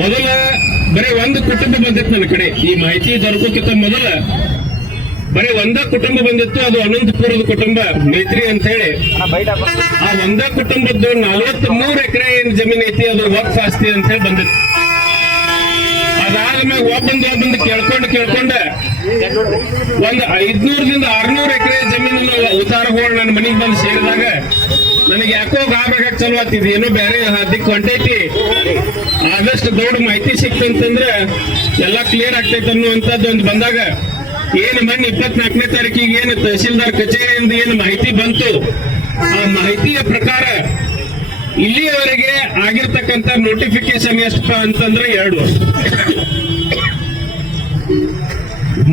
ಮೊದಲ ಬರೀ ಒಂದು ಕುಟುಂಬ ಬಂದಿತ್ತು ನನ್ನ ಕಡೆ. ಈ ಮಾಹಿತಿ ದೊರಕೋಕ್ಕಿಂತ ಮೊದಲ ಬರೀ ಒಂದ ಕುಟುಂಬ ಬಂದಿತ್ತು. ಅದು ಅನಂತಪುರದ ಕುಟುಂಬ ಮೇತ್ರಿ ಅಂತ ಹೇಳಿ. ಆ ಒಂದ ಕುಟುಂಬದ್ದು 43 ಎಕರೆ ಏನ್ ಜಮೀನ್ ಐತಿ ಅದು ವಕ್ಫ್ ಆಸ್ತಿ ಅಂತ ಹೇಳಿ ಬಂದಿತ್ತು. ಅದಾದ್ಮೇಲೆ ಒಬ್ಬಂದು ಕೇಳ್ಕೊಂಡ ಒಂದು 500ದಿಂದ 600 ಎಕರೆ ಜಮೀನು ಉತ್ತಾರಗಳು ನನ್ನ ಮನೆಗೆ ಬಂದು ಸೇರಿದಾಗ ನನಗೆ ಯಾಕೋ ಗಾಬರಾಗ ಚಲೋ ಆಗ್ತಿದ್ವಿ. ಏನೋ ಬೇರೆ ದಿಕ್ಕು ಹೊಂಟೈತಿ, ಆದಷ್ಟು ದೊಡ್ಡ ಮಾಹಿತಿ ಸಿಕ್ತಂತಂದ್ರೆ ಎಲ್ಲಾ ಕ್ಲಿಯರ್ ಆಗ್ತೈತೆ ಅನ್ನುವಂಥದ್ದು ಒಂದು ಬಂದಾಗ ಏನು ಮೊನ್ನೆ 24ನೇ ತಾರೀಕಿಗೆ ಏನು ತಹಸೀಲ್ದಾರ್ ಕಚೇರಿಯಿಂದ ಏನು ಮಾಹಿತಿ ಬಂತು, ಆ ಮಾಹಿತಿಯ ಪ್ರಕಾರ ಇಲ್ಲಿಯವರೆಗೆ ಆಗಿರ್ತಕ್ಕಂಥ ನೋಟಿಫಿಕೇಶನ್ ಎಷ್ಟಪ್ಪ ಅಂತಂದ್ರೆ 2.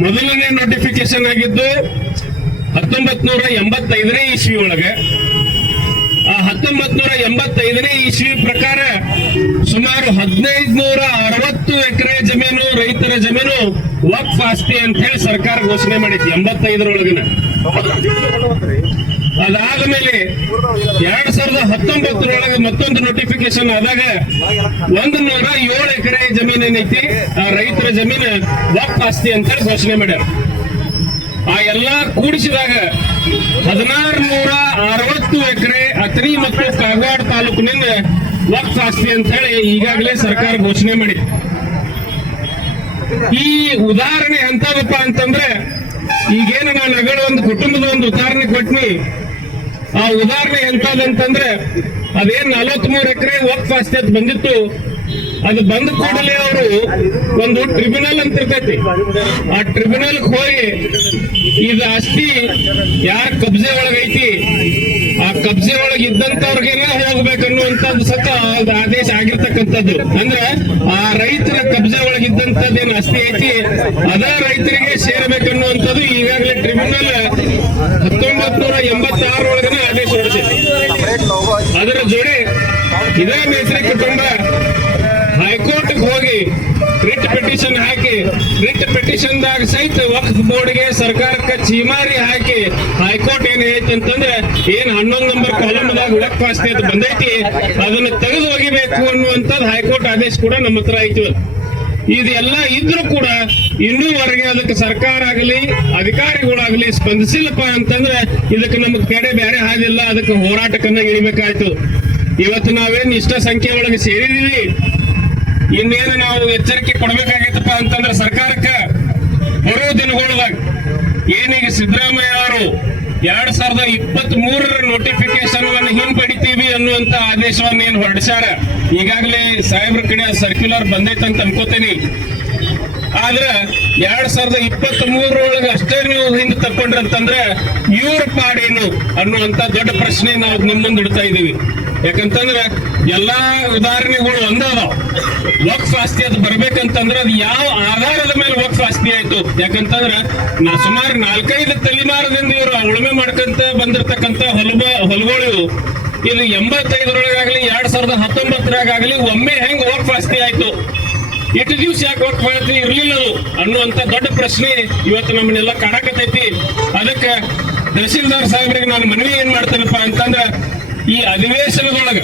ಮೊದಲನೇ ನೋಟಿಫಿಕೇಶನ್ ಆಗಿದ್ದು 1985ನೇ ಇಸ್ವಿ ಒಳಗೆ. ಆ 1985ನೇ ಇಸ್ವಿ ಪ್ರಕಾರ ಸುಮಾರು 1560 ಎಕರೆ ಜಮೀನು ರೈತರ ಜಮೀನು ವಕ್ಫ್ ಆಸ್ತಿ ಅಂತ ಹೇಳಿ ಸರ್ಕಾರ ಘೋಷಣೆ ಮಾಡಿತ್ತು 85ರೊಳಗಿನ. ಅದಾದ್ಮೇಲೆ 2019ರೊಳಗೆ ಮತ್ತೊಂದು ನೋಟಿಫಿಕೇಶನ್ ಆದಾಗ 107 ಎಕರೆ ಜಮೀನ್ ಏನೈತಿ ಆ ರೈತರ ಜಮೀನು ವಕ್ಫ್ ಆಸ್ತಿ ಅಂತ ಹೇಳಿ ಘೋಷಣೆ ಮಾಡ್ಯಾರ. ಆ ಎಲ್ಲಾ ಕೂಡಿಸಿದಾಗ 1660 ಎಕರೆ ಅಥಣಿ ಮತ್ತು ಕಾಗವಾಡ ತಾಲೂಕಿನಿಂದ ವಕ್ಫ್ ಆಸ್ತಿ ಅಂತ ಹೇಳಿ ಈಗಾಗಲೇ ಸರ್ಕಾರ ಘೋಷಣೆ ಮಾಡಿದೆ. ಈ ಉದಾಹರಣೆ ಎಂತದಪ್ಪ ಅಂತಂದ್ರೆ, ಈಗೇನು ನಾನು ಅಗಳ ಒಂದು ಕುಟುಂಬದ ಒಂದು ಉದಾಹರಣೆ ಕೊಟ್ನಿ. ಆ ಉದಾಹರಣೆ ಎಂತದಂತಂದ್ರೆ ಅದೇನ್ 43 ಎಕರೆ ವಕ್ಫ್ ಆಸ್ತಿ ಅಂತ ಬಂದಿತ್ತು. ಅದು ಬಂದ ಕೂಡಲೇ ಅವರು ಒಂದು ಟ್ರಿಬ್ಯುನಲ್ ಅಂತ ಇರ್ತೈತಿ, ಆ ಟ್ರಿಬ್ಯುನಲ್ ಹೋಗಿ ಇದು ಆಸ್ತಿ ಯಾರ ಕಬ್ಜೆ ಒಳಗೈತಿ ಆ ಕಬ್ಜೆ ಒಳಗೆ ಇದ್ದಂತವ್ರಿಗೆಲ್ಲ ಹೋಗ್ಬೇಕನ್ನುವಂಥದ್ದು ಸತ ಆದೇಶ ಆಗಿರ್ತಕ್ಕಂಥದ್ದು. ಅಂದ್ರೆ ಆ ರೈತರ ಕಬ್ಜೆ ಒಳಗಿದ್ದಂಥದ್ದೇನು ಆಸ್ತಿ ಐತಿ ಅದ ರೈತರಿಗೆ ಸೇರಬೇಕನ್ನುವಂಥದ್ದು ಈಗಾಗಲೇ ಟ್ರಿಬ್ಯುನಲ್ 1986 ಒಳಗನೆ ಆದೇಶ ಹೊರಡಿಸಿದೆ. ಅದರ ಜೋಡಿ ಇದೇ ಮೇಸ್ತ್ರಿ ಕುಟುಂಬ ಹೈಕೋರ್ಟ್ ಹೋಗಿ ರಿಟ್ ಪಿಟಿಷನ್ ಹಾಕಿ, ರಿಟ್ ಪಿಟಿಷನ್ ದಾಗ ಸಹಿತ ವಕ್ಫ್ ಬೋರ್ಡ್ಗೆ ಸರ್ಕಾರಕ್ಕೆ ಚೀಮಾರಿ ಹಾಕಿ ಹೈಕೋರ್ಟ್ ಏನ್ ಐತಿ ಅಂತಂದ್ರೆ ಏನ್ 11 ನಂಬರ್ ಕಾಲಮ್ದಾಗ ವಕ್ಫ್ ಆಸ್ತಿ ಅಂತ ಬಂದೈತಿ ಅದನ್ನ ತೆಗೆದು ಒಗಿಬೇಕು ಅನ್ನುವಂಥದ್ದು ಹೈಕೋರ್ಟ್ ಆದೇಶ ಕೂಡ ನಮ್ಮ ಹತ್ರ ಐತಿ. ಇದೆಲ್ಲ ಇದ್ರೂ ಕೂಡ ಇನ್ನೂವರೆಗೆ ಅದಕ್ಕೆ ಸರ್ಕಾರ ಆಗಲಿ ಅಧಿಕಾರಿಗಳಾಗಲಿ ಸ್ಪಂದಿಸಿಲ್ಲಪ್ಪ ಅಂತಂದ್ರೆ ಇದಕ್ಕೆ ನಮಗ್ ಕಡೆ ಬೇರೆ ಹಾದಿಲ್ಲ, ಅದಕ್ಕೆ ಹೋರಾಟಕ್ಕನ್ನ ಇಳಿಬೇಕಾಯ್ತು. ಇವತ್ತು ನಾವೇನ್ ಇಷ್ಟ ಸಂಖ್ಯೆ ಒಳಗೆ ಸೇರಿದೀವಿ, ಇನ್ನೇನು ನಾವು ಎಚ್ಚರಿಕೆ ಕೊಡ್ಬೇಕಾಗಿತ್ತಪ್ಪ ಅಂತಂದ್ರೆ ಸರ್ಕಾರಕ್ಕೆ ಬರೋ ದಿನಗಳದಾಗ ಏನೀಗ ಸಿದ್ದರಾಮಯ್ಯ ಅವರು 2023ರ ನೋಟಿಫಿಕೇಶನ್ ಅನ್ನು ಹಿಂಪಡಿತೀವಿ ಅನ್ನುವಂತ ಆದೇಶವನ್ನು ಏನ್ ಹೊರಡಿಸ್ಯಾರ. ಈಗಾಗಲೇ ಸಾಹೇಬ್ರ ಕಡೆ ಸರ್ಕ್ಯುಲರ್ ಬಂದೈತಂತ ಅನ್ಕೋತೇನೆ. ಆದ್ರೆ 2023ರೊಳಗೆ ಅಷ್ಟೇ ನೀವು ಹಿಂದೆ ತಕೊಂಡ್ರಂತಂದ್ರೆ ಇವ್ರ ಪಾಡೇನು ಅನ್ನುವಂತ ದೊಡ್ಡ ಪ್ರಶ್ನೆ ನಾವು ನಿಮ್ಮ ಮುಂದೆ ಇಡ್ತಾ ಇದೀವಿ. ಯಾಕಂತಂದ್ರೆ ಎಲ್ಲಾ ಉದಾಹರಣೆಗಳು ಒಂದಾವ. ವಕ್ಫ್ ಆಸ್ತಿ ಅದು ಬರ್ಬೇಕಂತಂದ್ರೆ ಅದು ಯಾವ ಆಧಾರದ ಮೇಲೆ ವಕ್ಫ್ ಆಸ್ತಿ ಆಯ್ತು? ಯಾಕಂತಂದ್ರೆ ಸುಮಾರು 4-5 ತಲೆಮಾರದಿಂದ ಇವರು ಉಳುಮೆ ಮಾಡ್ಕೊಂತ ಬಂದಿರತಕ್ಕಂತ ಹೊಲಗಳು ಇದು 85ರೊಳಗಾಗ್ಲಿ 2019ರಾಗಲಿ ಒಮ್ಮೆ ಹೆಂಗ್ ವಕ್ಫ್ ಆಸ್ತಿ ಆಯ್ತು, ಎಷ್ಟು ದಿವಸ ಯಾಕೆ ವಕ್ಫ್ ಆಸ್ತಿ ಇರ್ಲಿಲ್ಲ ಅದು ಅನ್ನುವಂತ ದೊಡ್ಡ ಪ್ರಶ್ನೆ ಇವತ್ತು ನಮ್ಮನ್ನೆಲ್ಲ ಕಾಡಕತೈತಿ. ಅದಕ್ಕೆ ತಹಸೀಲ್ದಾರ್ ಸಾಹೇಬ್ರಿಗೆ ನಾನು ಮನವಿ ಏನ್ ಮಾಡ್ತೇನಪ್ಪ ಅಂತಂದ್ರೆ, ಈ ಅಧಿವೇಶನದೊಳಗ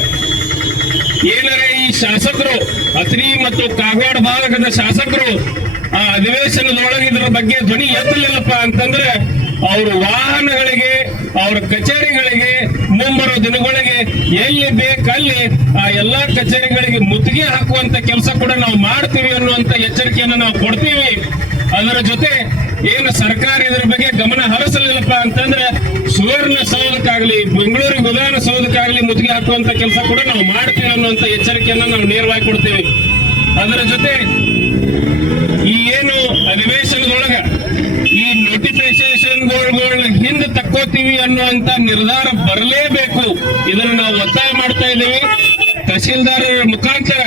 ಏನರೇ ಈ ಶಾಸಕರು ಅಥಣಿ ಮತ್ತು ಕಾಗವಾಡ ಭಾಗದ ಶಾಸಕರು ಆ ಅಧಿವೇಶನದೊಳಗೆ ಇದರ ಬಗ್ಗೆ ಧ್ವನಿ ಎತ್ತಲಿಲ್ಲಪ್ಪ ಅಂತಂದ್ರೆ ಅವ್ರ ವಾಹನಗಳಿಗೆ ಅವ್ರ ಕಚೇರಿಗಳಿಗೆ ಮುಂಬರೋ ದಿನಗಳಿಗೆ ಎಲ್ಲಿ ಬೇಕಲ್ಲಿ ಆ ಎಲ್ಲಾ ಕಚೇರಿಗಳಿಗೆ ಮುತ್ತಿಗೆ ಹಾಕುವಂತ ಕೆಲಸ ಕೂಡ ನಾವು ಮಾಡ್ತೀವಿ ಅನ್ನುವಂತ ಎಚ್ಚರಿಕೆಯನ್ನು ನಾವು ಕೊಡ್ತೀವಿ. ಅದರ ಜೊತೆ ಏನು ಸರ್ಕಾರ ಇದರ ಬಗ್ಗೆ ಗಮನ ಹರಿಸಲಿಲ್ಲಪ್ಪ ಅಂತಂದ್ರೆ ಸುವರ್ಣಸೌಧಕ್ಕಾಗ್ಲಿ ಬೆಂಗಳೂರು ವಿಧಾನಸೌಧಕ್ಕಾಗ್ಲಿ ಮುತ್ತಿಗೆ ಹಾಕುವಂತ ಕೆಲಸ ಕೂಡ ನಾವು ಮಾಡ್ತೀವಿ ಅನ್ನುವಂತ ಎಚ್ಚರಿಕೆಯನ್ನ ನಾವು ನೇರವಾಗಿ ಕೊಡ್ತೇವೆ. ಅದರ ಜೊತೆ ಈ ಏನು ಅಧಿವೇಶನದೊಳಗ ಈ ನೋಟಿಫಿಕೇಶನ್ಗಳನ್ನ ಹಿಂದೆ ತಕ್ಕೋತೀವಿ ಅನ್ನುವಂತ ನಿರ್ಧಾರ ಬರಲೇಬೇಕು. ಇದನ್ನು ನಾವು ಒತ್ತಾಯ ಮಾಡ್ತಾ ಇದ್ದೀವಿ. ತಹಸೀಲ್ದಾರರ ಮುಖಾಂತರ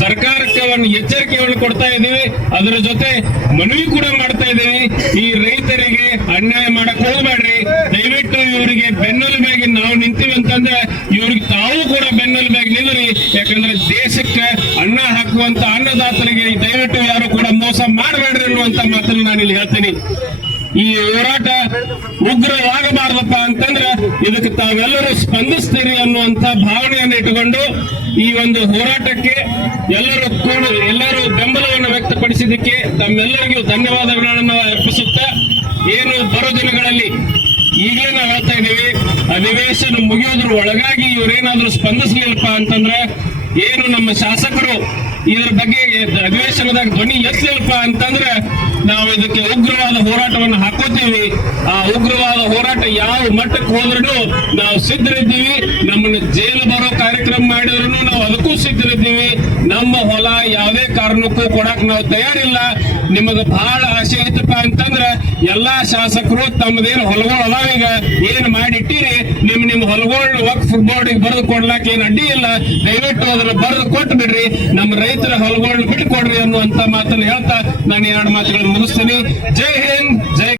ಸರ್ಕಾರಕ್ಕೆ ಒಂದು ಎಚ್ಚರಿಕೆಯನ್ನು ಕೊಡ್ತಾ ಇದ್ದೀವಿ. ಅದರ ಜೊತೆ ಮನವಿ ಕೂಡ ಮಾಡ್ತಾ ಇದ್ದೀವಿ. ಈ ರೈತರಿಗೆ ಅನ್ಯಾಯ ಮಾಡಕ್ ಹೋಗ್ಬೇಡ್ರಿ, ದಯವಿಟ್ಟು ಇವರಿಗೆ ಬೆನ್ನೆಲುಬಾಗಿ ನಾವು ನಿಂತೀವಿ ಅಂತಂದ್ರೆ ಇವ್ರಿಗೆ ತಾವು ಕೂಡ ಬೆನ್ನೆಲುಬಾಗಿ ನಿಲ್ಲರಿ. ಯಾಕಂದ್ರೆ ದೇಶಕ್ಕೆ ಅನ್ನ ಹಾಕುವಂತ ಅನ್ನದಾತರಿಗೆ ದಯವಿಟ್ಟು ಯಾರು ಕೂಡ ಮೋಸ ಮಾಡಬೇಡ್ರಿ ಅನ್ನುವಂತ ಮಾತನ್ನು ನಾನು ಇಲ್ಲಿ ಹೇಳ್ತೀನಿ. ಈ ಹೋರಾಟ ಉಗ್ರವಾಗಬಾರ್ದಪ್ಪ ಅಂತಂದ್ರೆ ಇದಕ್ಕೆ ತಾವೆಲ್ಲರೂ ಸ್ಪಂದಿಸ್ತೀರಿ ಅನ್ನುವಂತ ಭಾವನೆಯನ್ನು ಇಟ್ಟುಕೊಂಡು ಈ ಒಂದು ಹೋರಾಟಕ್ಕೆ ಎಲ್ಲರೂ ಬೆಂಬಲವನ್ನು ವ್ಯಕ್ತಪಡಿಸಿದ್ದಕ್ಕೆ ತಮ್ಮೆಲ್ಲರಿಗೂ ಧನ್ಯವಾದಗಳನ್ನು ಅರ್ಪಿಸುತ್ತಾ ಏನು ಬರೋ ದಿನಗಳಲ್ಲಿ ಈಗಲೇ ನಾವು ಹೇಳ್ತಾ ಇದ್ದೀವಿ, ಅಧಿವೇಶನ ಮುಗಿಯೋದ್ರ ಒಳಗಾಗಿ ಇವರೇನಾದ್ರೂ ಸ್ಪಂದಿಸಲಿಲ್ಲಪ್ಪ ಅಂತಂದ್ರೆ ಏನು ನಮ್ಮ ಶಾಸಕರು ಇದ್ರ ಬಗ್ಗೆ ಅಧಿವೇಶನದಾಗ ಧ್ವನಿ ಎತ್ತಲಿಲ್ಲಪ್ಪ ಅಂತಂದ್ರೆ ನಾವು ಇದಕ್ಕೆ ಉಗ್ರವಾದ ಹೋರಾಟವನ್ನು ಹಾಕೋತೀವಿ. ಆ ಉಗ್ರವಾದ ಹೋರಾಟ ಯಾವ ಮಟ್ಟಕ್ಕೆ ಹೋದ್ರೂ ನಾವು ಸಿದ್ಧರಿದ್ದೀವಿ. ನಮ್ಮನ್ನು ಜೈಲು ಬರೋ ಕಾರ್ಯಕ್ರಮ ಮಾಡಿದ್ರು ನಾವು ಅದಕ್ಕೂ ಸಿದ್ಧರಿದ್ದೀವಿ. ನಮ್ಮ ಹೊಲ ಯಾವುದೇ ಕಾರಣಕ್ಕೂ ಕೊಡಕ್ ನಾವು ತಯಾರಿಲ್ಲ. ನಿಮಗೆ ಬಹಳ ಆಸೆ ಐತಪ್ಪ ಅಂತಂದ್ರೆ ಎಲ್ಲಾ ಶಾಸಕರು ತಮ್ಮದೇನು ಹೊಲಗಳು ಅದಾವೀಗ ಏನ್ ಮಾಡಿಟ್ಟಿರಿ, ನಿಮ್ಮ ಹೊಲಗಳು ವಕ್ಫ್ ಬೋರ್ಡಿಗೆ ಬರೆದು ಕೊಡ್ಲಾಕ ಏನ್ ಅಡ್ಡಿ ಇಲ್ಲ. ದಯವಿಟ್ಟು ಅದನ್ನ ಬರೆದು ಕೊಟ್ಟು ಬಿಡ್ರಿ, ನಮ್ಮ ರೈತರ ಹೊಲಗಳನ್ನ ಬಿಟ್ಟು ಕೊಡ್ರಿ ಅನ್ನುವಂತ ಮಾತನ್ನು ಹೇಳ್ತಾ ನಾನು ಎರಡು ಮಾತುಗಳನ್ನು ಮುಗಿಸ್ತೀನಿ. ಜೈ ಹಿಂದ್, ಜೈ